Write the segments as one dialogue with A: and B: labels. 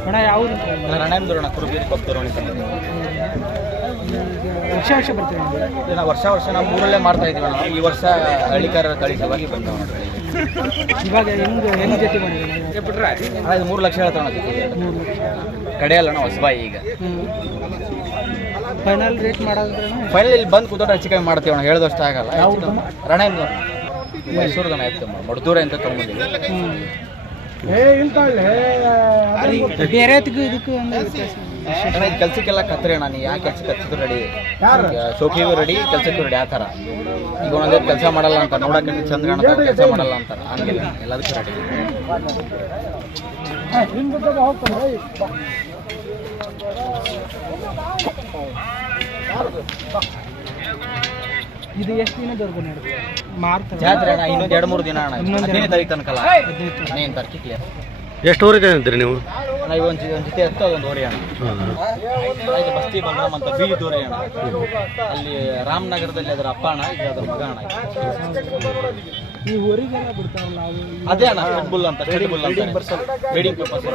A: ಅಣ್ಣ ಯಾವುದು ವರ್ಷ ವರ್ಷ ಬರ್ತೀವಿ ಊರಲ್ಲೇ
B: ನಾವು ವರ್ಷ ವರ್ಷ ನಾವು ಮೂರಲ್ಲೇ ಮಾಡ್ತಾ ಇದೀವಿ ನಾವು. ಈ ವರ್ಷ ಹಳ್ಳಿಕಾರರ ತಳಿ ಬಂದ
A: ಇವಾಗ ಹೆಂಗ್ ಹೆಂಗ್ ಜೊತೆ ಮಾಡಿದ್ರಿ
B: ಅಣ್ಣ, ಇದು ಮೂರು ಲಕ್ಷ ಹೇಳ್ತಾ ಜೊತೆಗೆ ಮೂರು ಕಡೆ ಅಲ್ಲ ನಾವು ಹೊಸಬಾಯಿ ಈಗ.
A: ಫೈನಲ್ ರೇಟ್ ಮಾಡೋದ್ರೆ
B: ಫೈನಲ್ ಇಲ್ಲಿ ಬಂದು ಕೂತ್ರೆ ಹೆಚ್ಚು ಕಮ್ಮಿ ಮಾಡ್ತೀವಿ ಅಣ್ಣ ಹೇಳಿದಷ್ಟು ಆಗಲ್ಲ? ರಣೇಂದ್ರ ಮೈಸೂರ್ದನ ಆಯ್ತು ಮಡ್ದೂರ ಅಂತ ತೊಗೊಂಡಿದ್ದೀವಿ
A: ಏ ಇದಕ್ಕೂ ಅಂದ್ರೆ ವ್ಯತ್ಯಾಸ ಅಣ್ಣ ಇದು
B: ಕೆಲ್ಸಕ್ಕೆಲ್ಲ ಕತ್ರಿ ಅಣ್ಣ ನೀ ಯಾಕೆ ಕೆಲಸ ಕಚ್ಚಿದ್ರು ರೆಡಿ ಶೋಕಿಗೂ ರೆಡಿ ಕೆಲ್ಸಕ್ಕೂ ರೆಡಿ ಆ ಥರ ಈಗ ಒಂದೊಂದು ಕೆಲಸ ಮಾಡಲ್ಲ ಅಂತ ನೋಡಕ್ಕೆ ಚಂದ ಕಾಣುತ್ತೆ ಕೆಲಸ ಮಾಡಲ್ಲ ಅಂತ ಹಂಗಿಲ್ಲ ಎಲ್ಲದಕ್ಕೂ ರೆಡಿ
A: ಇದು ಎಷ್ಟು ದಿನ ದೊರಕು ಮಾರ್ಚ್ ಜಾತ್ರೆ ಅಣ್ಣ ಇನ್ನೊಂದು ಎರಡು ಮೂರು ದಿನ ಅಣ್ಣ. ಹದಿನೈದು ತಾರೀಕು
B: ತನಕಲ್ಲ.
A: ಹದಿನೈದು ತಾರೀಕು. ಹದಿನೈದು
B: ತಾರೀಕಿಗೆ
C: ಎಷ್ಟು ಊರಿಗೆ ಅಂತೀರಿ ನೀವು?
B: ಅಣ್ಣ ಈಗ ಒಂದು ಒಂದು ಜೊತೆ ಎತ್ತು ಅದೊಂದು ಓರಿ ಅಣ್ಣ ಹಾಗೆ ಬಸ್ತಿ ಬಲರಾಮ್ ಅಂತ ಬಿ ದೋರಿ ಅಣ್ಣ ಅಲ್ಲಿ ರಾಮನಗರದಲ್ಲಿ ಅದರ ಅಪ್ಪ ಅಣ್ಣ ಈಗ ಅದರ ಮಗ ಅಣ್ಣ
A: ಅದು ಅಣ್ಣ ರೆಡ್
B: ಬುಲ್ ಅಂತ ರೆಡ್ ಬುಲ್ ಅಂತ ಬ್ರೀಡಿಂಗ್ ಪರ್ಪಸ್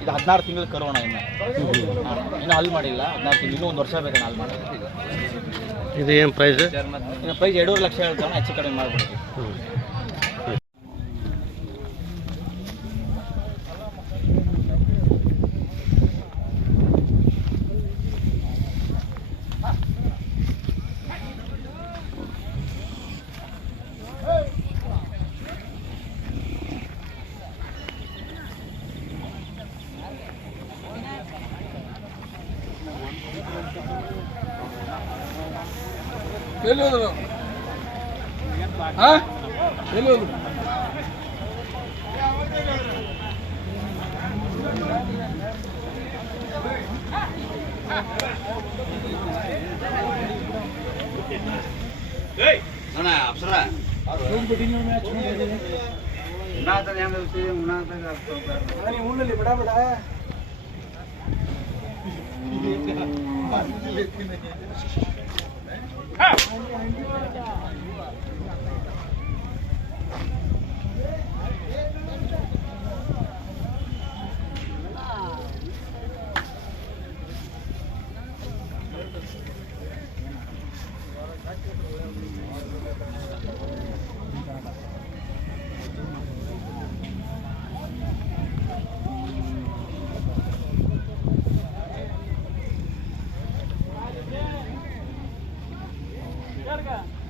B: ಇದು ಹದಿನಾರು ತಿಂಗಳು ಕರೋಣ ಇನ್ನು. ಇನ್ನು ಹಲ್ ಮಾಡಿಲ್ಲ ಹದಿನಾರು ತಿಂಗಳು ಇನ್ನೂ ಒಂದು ವರ್ಷ ಬೇಕಣ್ಣ ಹಲ್ ಮಾಡೋದು
C: ಇದು ಏನು ಪ್ರೈಸ್
B: ಇನ್ನು ಪ್ರೈಸ್ ಎರಡೂವರೆ ಲಕ್ಷ ಹೇಳ್ತಾರೆ ಹೆಚ್ಚು ಕಡಿಮೆ ಮಾಡ್ಬಿಡ್ತೀವಿ. తెలియదు తెలియదు అప్సరా ఉన్నాత ఉన్నాత
A: ఊళ్ళో బిడా బిడా Thank you. out. Carga.